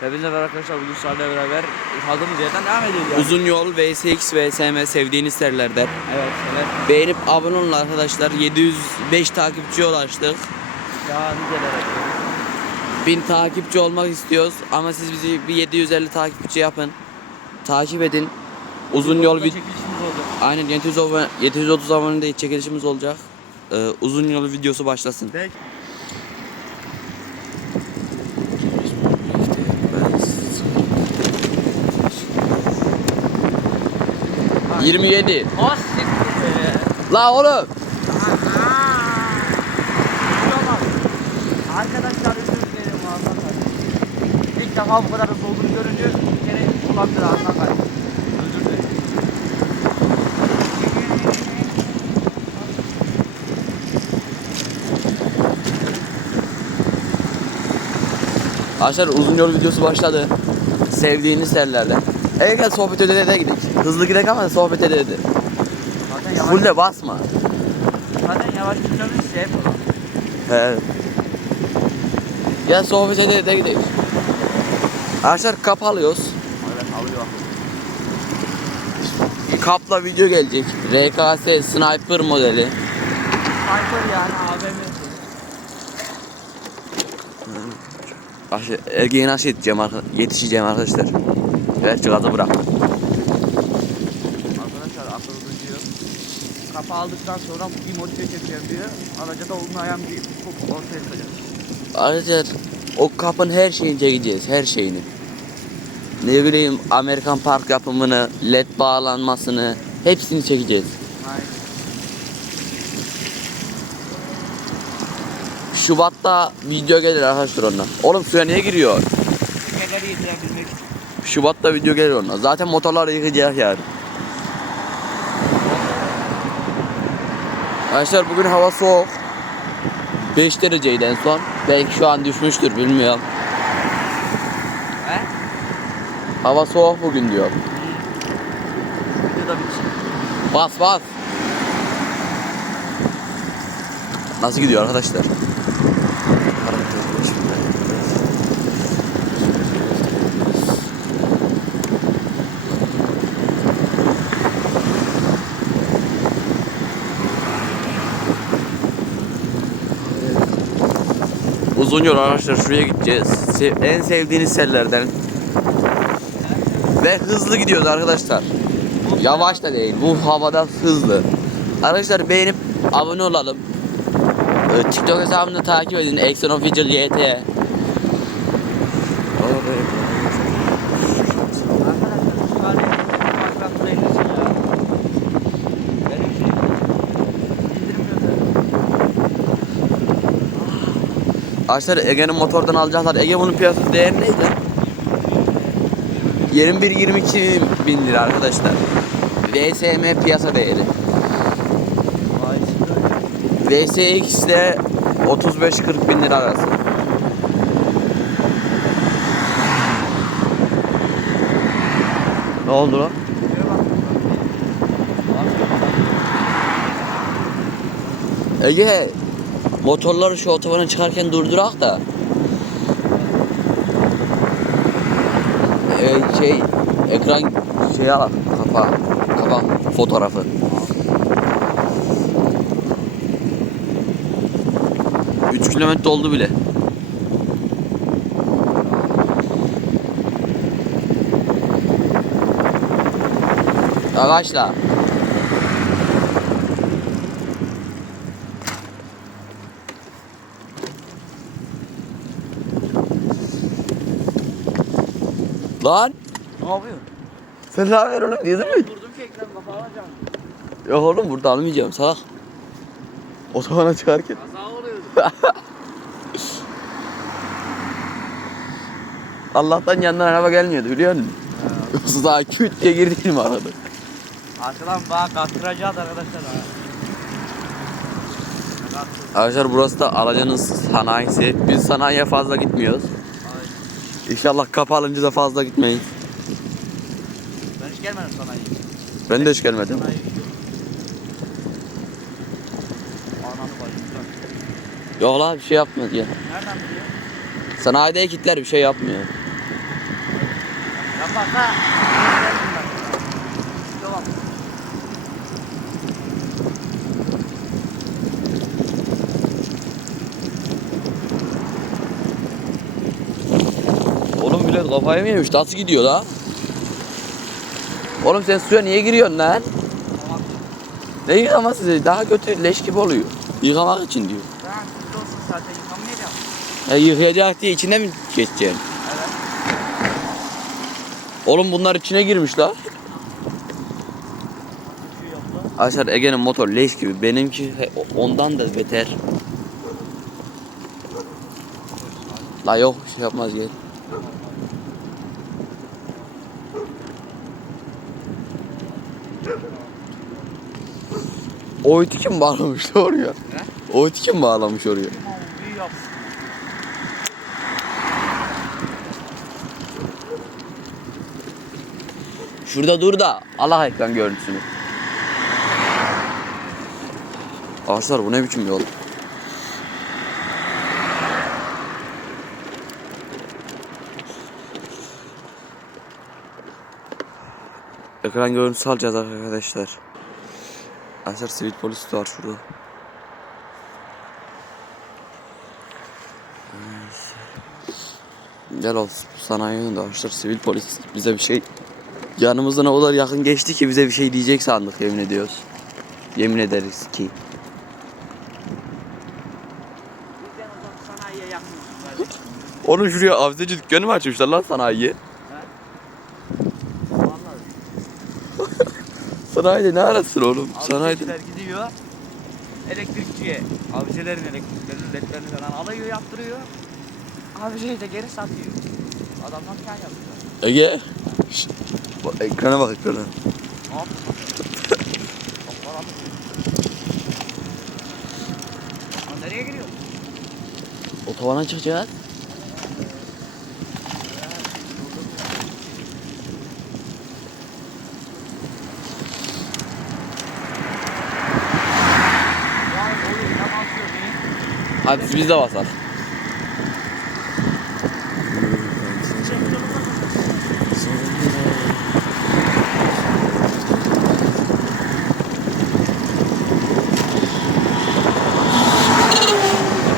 Hepinize merhaba arkadaşlar. Bugün sizlerle beraber kaldığımız yerden devam ediyoruz yani. Uzun yol VSX ve SM sevdiğiniz serilerden. Evet, evet. Beğenip abone olun arkadaşlar. 705 takipçiye ulaştık. Daha niceler. 1000 takipçi olmak istiyoruz ama siz bizi bir 750 takipçi yapın. Takip edin. Uzun yol vid. Aynen 700 abone, 730 abonede çekilişimiz olacak. Ee, uzun yol videosu başlasın. Peki. Yirmi yedi. O siktir be. La oğlum. Arkadaşlar özür dilerim Hakan İlk defa bu kadar hızlı olduğunu görünce kere kullandır Hakan Özür dilerim. Arkadaşlar uzun yol videosu başladı. Sevdiğiniz serilerden. Evet gel sohbet de gidelim. Hızlı gidelim ama sohbet de. Zaten yavaş, Fulle basma. zaten yavaş gitmemiz şey yapalım. He. Gel sohbet de gidelim. Arkadaşlar kap alıyoruz. Evet alıyor. Kapla video gelecek. RKS Sniper modeli. Sniper yani AVM. Nasıl yetişeceğim, yetişeceğim arkadaşlar. Evet cihazı bırak. Arkadaşlar akıllı diyor. Kapı aldıktan sonra bir motive çekeceğim diyor. Araca da olmayan bir ufuk ortaya çıkacak. Arkadaşlar o kapın her şeyini çekeceğiz. Her şeyini. Ne bileyim Amerikan park yapımını, led bağlanmasını hepsini çekeceğiz. Aynen. Şubat'ta video gelir arkadaşlar ondan. Oğlum suya niye giriyor? Şubat'ta video gelir ondan. Zaten motorları yıkacak yani. Arkadaşlar bugün hava soğuk. 5 dereceydi en son. Belki şu an düşmüştür bilmiyorum. He? Hava soğuk bugün diyor. Bitsin. Bas bas. Nasıl gidiyor arkadaşlar? Uzun yol arkadaşlar şuraya gideceğiz. Se- en sevdiğiniz serilerden. Ve hızlı gidiyoruz arkadaşlar. Yavaş da değil. Bu havada hızlı. Arkadaşlar beğenip abone olalım. Ee, TikTok hesabımı da takip edin. Exxon Official YT. Arkadaşlar şu tane masraflı ellisin ya. Benim şey indirmiyor Arkadaşlar Ege'nin motordan alacaklar. Ege bunun piyasası değeri neydi? 21-22 bin lira arkadaşlar. VSM piyasa değeri. VSX de 35-40 bin lira arası. Ne oldu lan? Ege motorları şu otobana çıkarken durdurak da ee, şey ekran şey al kapa kapa fotoğrafı. Üç kilometre oldu bile. Yavaşla. Lan Ne yapıyorsun? sen ne yapıyorsun oğlum? Yedin mi? Durdum ki ekran kapağı alacağım. Yok oğlum burada almayacağım salak. Otobana çıkarken. Kaza oluyor. Allah'tan yandan araba gelmiyordu biliyor musun? Yoksa daha küt diye girdik mi arada? Arkadan bağ kaptıracağız arkadaşlar ha. Arkadaşlar burası da Alaca'nın sanayisi. Biz sanayiye fazla gitmiyoruz. İnşallah kapalınca da fazla gitmeyiz. Ben hiç gelmedim sanayi. Ben de hiç gelmedim. Sanayi. Yok la bir şey yapmıyor ya. Nereden biliyor? Sanayide ekipler bir şey yapmıyor. Ha. Devam. Millet kafayı mı yemiş? Nasıl gidiyor la? Oğlum sen suya niye giriyorsun lan? Ne yıkaması? Daha kötü leş gibi oluyor. Yıkamak için diyor. Ben sizde olsun zaten yıkamayacağım. Diye içine mi geçeceksin? Evet. Oğlum bunlar içine girmiş la. Arkadaşlar Ege'nin motor leş gibi. Benimki ondan da beter. La yok şey yapmaz gel. O iti kim bağlamıştı oraya? O iti kim bağlamış oraya? Tamam iyi yapsın. Şurada dur da Allah ekran görüntüsünü. Arkadaşlar bu ne biçim yol? Ekran görüntüsü alacağız arkadaşlar. Arkadaşlar sivil polis de var şurada. Gel olsun sanayi önünde arkadaşlar sivil polis bize bir şey Yanımızdan o kadar yakın geçti ki bize bir şey diyecek sandık yemin ediyoruz. Yemin ederiz ki. Onun şuraya avizeci dükkanı mı açmışlar lan sanayiye? Vallahi. Sanayide ne arasın oğlum? Sanayide. Avcılar gidiyor. Elektrikçiye. Avcıların elektriklerini, ledlerini falan alıyor, yaptırıyor. Avcıyı da geri satıyor. Adamdan kâr yapıyor. Ege. Şşt. Bak, ekrana bak ekrana. Ne yaptın? Bak. Lan nereye giriyor? Otobana çıkacağız. Vay oğlum ne basıyor Hadi biz de basalım.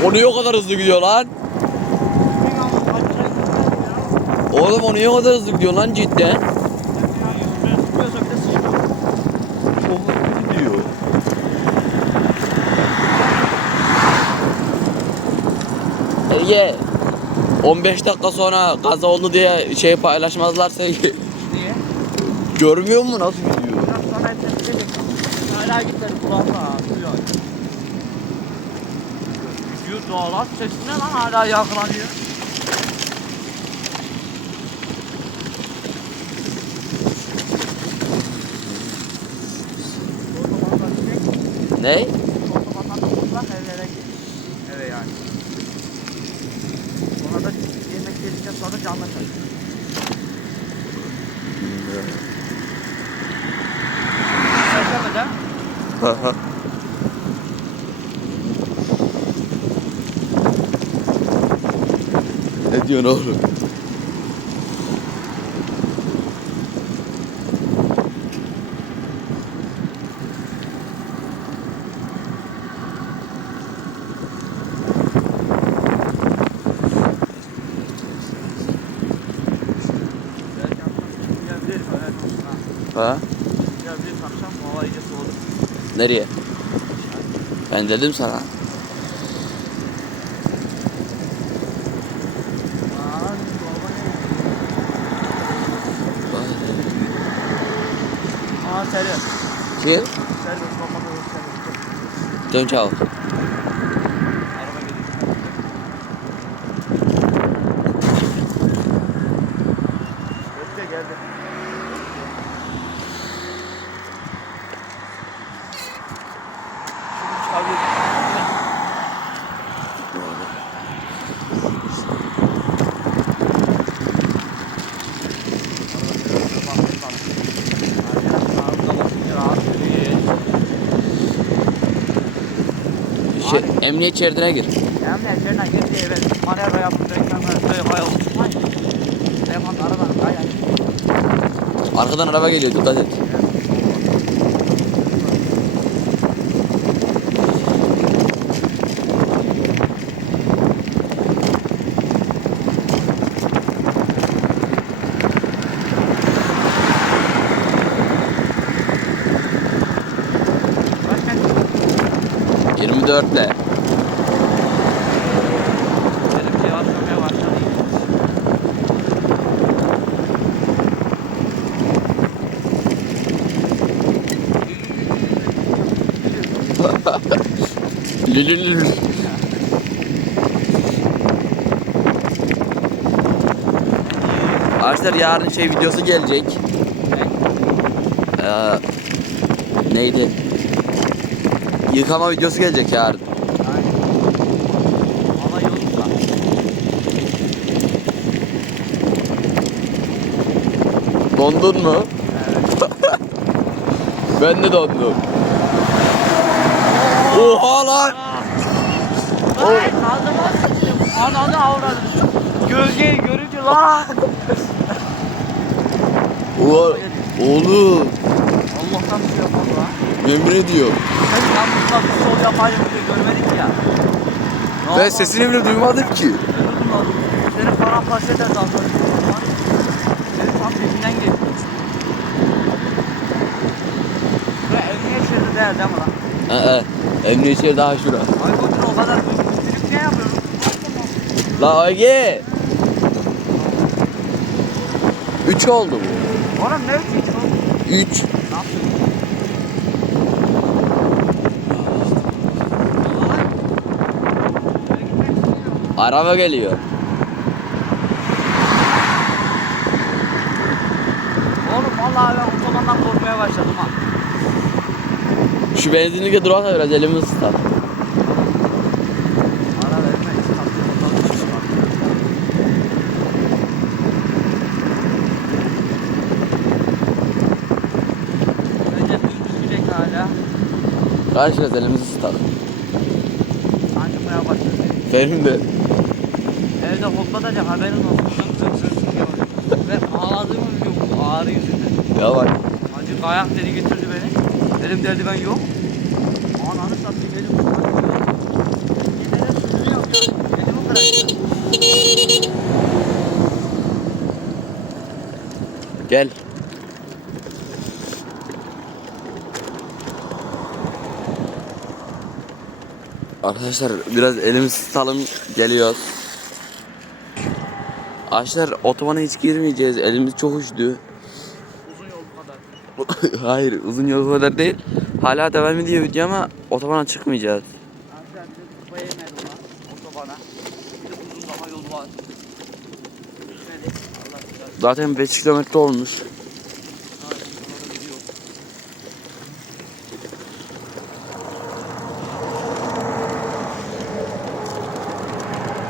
O niye o kadar hızlı gidiyor lan? Oğlum o niye o kadar hızlı gidiyor lan cidden? Çok hızlı gidiyor. Ege 15 dakika sonra kaza oldu diye şey paylaşmazlarsa Niye? görmüyor mu nasıl gidiyor? Sonra hepsini Hala gitmedi kulağına. Duyuyor. Gidiyor dağlar sesine lan hala yakalanıyor. Ne? Otobandan da kurtulak evlere git. Eve yani. Sonra da yemek yedikten sonra canla çalışıyor. Sevmeden ne diyorsun oğlum? ha. Nereye? Ben dedim sana. Aa, baba ne? Aa seri. Kim? Seri de emniyet şeridine gir. Emniyet yerine girdi eve manevra yapıp direktmen böyle kaya olmuş. Telefon aradan kaya. Arkadan araba geliyor dikkat et. Kaç metre? Lülülül. Arkadaşlar yarın şey videosu gelecek. Ee, neydi? Yıkama videosu gelecek yarın. Dondun mu? Evet. Ben de dondum. Oha lan! Ay kaldırmaz sıçtım. Ananı avradım. Gölgeyi görünce lan. Oha, oğlum. Allah'tan bir şey yapmadı lan. Yemin ediyorum. Sen ben burada bir sol yapayım diye görmedik ya. Ne Ben oldu? sesini bile duymadım ki. Öldürdüm lan. Seni paramparça eder daha sonra. Seni tam peşinden geçti. Ve emniyet şeridi değer değil mi lan? Ee, emniyet şehri daha şura. Ay bu o kadar yapıyorum? La Ege. 3 oldu bu. Oğlum ne? 3. Ne yapıyorsun? Araba geliyor. Oğlum vallahi ben otobandan korkmaya başladım ha. Şu benzinlikte durarsa biraz elimi ısıtar. Kaç biraz elimizi ısıtar. Acımaya başladı. Benim de. Evde hoplatacak haberin olsun. Sırf sırf sırf sırf yapacak. Ve ağladığımı biliyorum bu ağrı yüzünden. Yavaş. Hacı kayak dedi getirdi beni. Dedim derdi ben yok. Ananı satayım dedim. Giderek sürüyor ya. Elimi bırakacağım. Gel. Arkadaşlar biraz elimizi ısıtalım geliyor. Arkadaşlar otobana hiç girmeyeceğiz. Elimiz çok üşüdü. Uzun yol bu kadar. Hayır uzun yol kadar değil. Hala devam ediyor video ama otobana çıkmayacağız. Aşağı bir de kupaya inmedim lan. Otobana. Bir de uzun daha yol var. Gitmedi. Allah bilir. Zaten 5 kilometre olmuş. Aynen, sonra da gidiyor.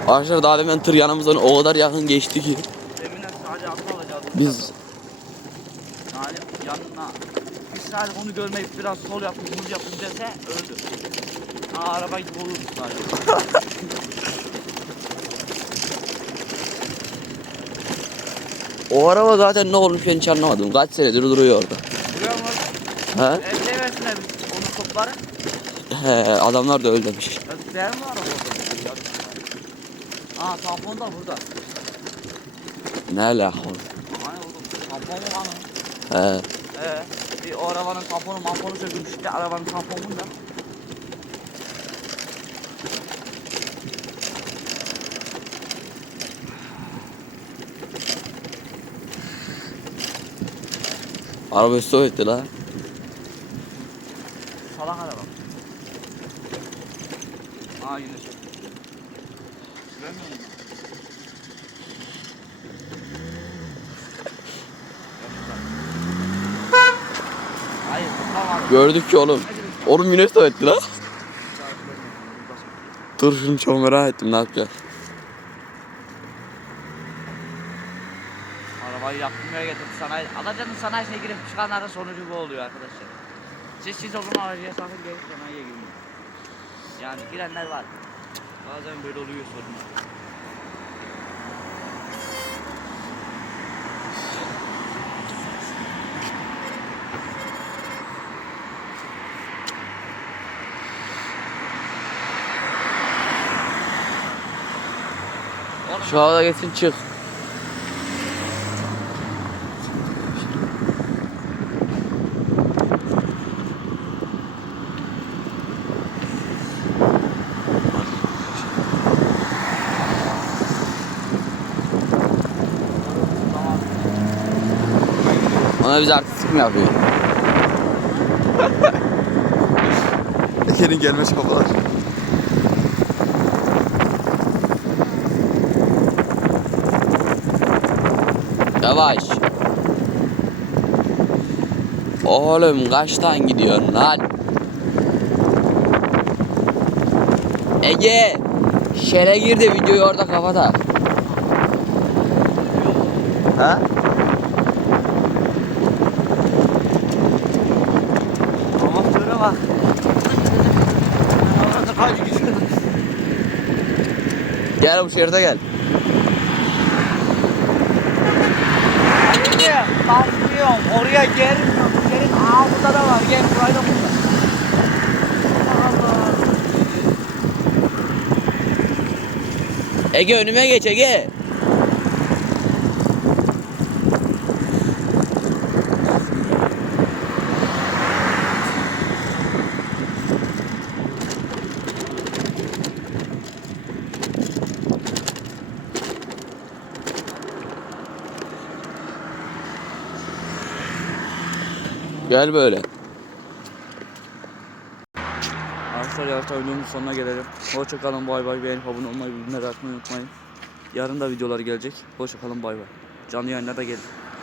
Arkadaşlar daha demin tır yanımızdan o kadar yakın geçti ki. Evine sadece atma alacağız. Biz Yani yanına biz sadece onu görmeyip biraz sol yapın, muz yapın dese öldü. Aa araba gibi olur sadece. o araba zaten ne olmuş ben hiç anlamadım. Kaç senedir duruyor orada. Buraya mı? He? Evde versinler onu topları. He, adamlar da öyle demiş. Değer mi araba orada? Aa tampon da burada. Ne oğlum? Hani oğlum tampon mu anı? He. Ee, bir o arabanın tamponu mamponu sökülmüş işte arabanın tamponu da. Araba stop etti la. Salak araba. Aa yine söktü. Görmüyor musun? Hayır, tamam. Gördük ki oğlum. Oğlum yine stop etti la. Dur şunu çok merak ettim ne yapacağız. Arabayı yaptırmaya getirdi sanayi. Alacanın sanayisine girip çıkanların sonucu bu oluyor arkadaşlar. Siz siz olun aracıya sakın gelip sanayiye girmeyin. Yani girenler var. Bazen böyle oluyor sorun. Şu havada geçsin çık. Ona biz artistik mi yapıyor? Ege'nin gelme çabalar. Yavaş. Oğlum kaçtan gidiyorsun lan? Ege. Şere gir de videoyu orada kafada. Ha? Bak. Gel bu şeride gel. Niye? Basmıyorum. Oraya gelmiyorum. Aa burada da var. Gel burayı da burada. Ege önüme geç Ege. Gel böyle. Arkadaşlar yavaştan videonun sonuna gelelim. Hoşçakalın bay bay. Beğenip abone olmayı, bildirimleri açmayı unutmayın. Yarın da videolar gelecek. Hoşçakalın bay bay. Canlı yayınlarda gelin.